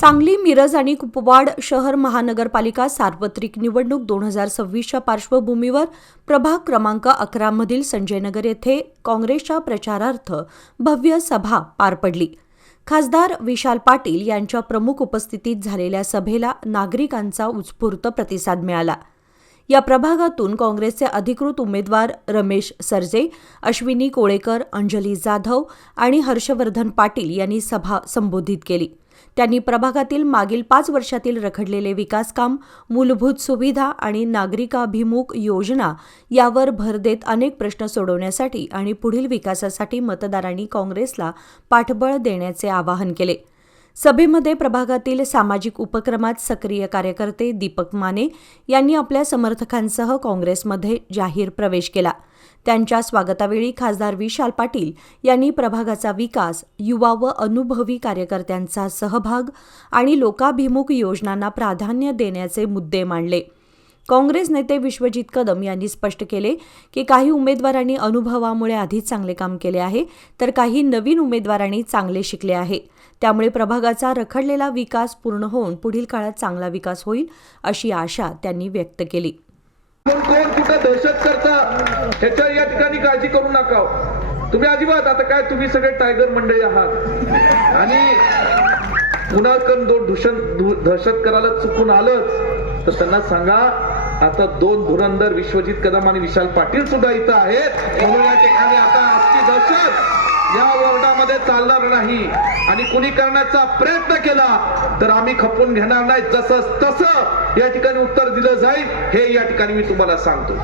सांगली, मिरज आणि कुपवाड शहर महानगरपालिका सार्वत्रिक निवडणूक 2026च्या पार्श्वभूमीवर प्रभाग क्रमांक 11 मधील संजयनगर येथे काँग्रेसच्या प्रचारार्थ भव्य सभा पार पडली. खासदार विशाल पाटील यांच्या प्रमुख उपस्थितीत झालेल्या सभेला नागरिकांचा उत्स्फूर्त प्रतिसाद मिळाला. या प्रभागातून काँग्रेसचे अधिकृत उमेदवार रमेश सरजे, अश्विनी कोळेकर, अंजली जाधव आणि हर्षवर्धन पाटील यांनी सभा संबोधित केली. त्यांनी प्रभागातील मागील 5 वर्षातील रखडलेले विकासकाम, मूलभूत सुविधा आणि नागरिकाभिमुख योजना यावर भर देत अनेक प्रश्न सोडवण्यासाठी आणि पुढील विकासासाठी मतदारांनी काँग्रेसला पाठबळ देण्याचे आवाहन केले. सभेमध्ये प्रभागातील सामाजिक उपक्रमात सक्रिय कार्यकर्ते दीपक माने यांनी आपल्या समर्थकांसह काँग्रेसमध्ये जाहीर प्रवेश केला. त्यांच्या स्वागतावेळी खासदार विशाल पाटील यांनी प्रभागाचा विकास, युवा व अनुभवी कार्यकर्त्यांचा सहभाग आणि लोकाभिमुख योजनांना प्राधान्य देण्याचे मुद्दे मांडले. काँग्रेस नेते विश्वजित कदम यांनी स्पष्ट केले की काही उमेदवारांनी अनुभवामुळे आधीच चांगले काम केले आहे, तर काही नवीन उमेदवारांनी चांगले शिकले आहे. त्यामुळे प्रभागाचा रखडलेला विकास पूर्ण होऊन पुढील काळात चांगला विकास होईल अशी आशा त्यांनी व्यक्त केली. कोण कुठं दहशत करता ह्याच्या या ठिकाणी काळजी करू नका. तुम्ही अजिबात आता काय तुम्ही सगळे टायगर मंडळी आहात आणि पुन्हा दहशत करायला चुकून आलंच तर त्यांना सांगा आता 2 धुरंधर विश्वजित कदम आणि विशाल पाटील सुद्धा इथं आहेत. म्हणून या ठिकाणी आता आजची दहशत या वॉर्डामध्ये चालणार नाही आणि कुणी करण्याचा प्रयत्न केला तर आम्ही खपून घेणार नाही. जसं तसं या ठिकाणी उत्तर दिलं जाईल हे या ठिकाणी मी तुम्हाला सांगतो.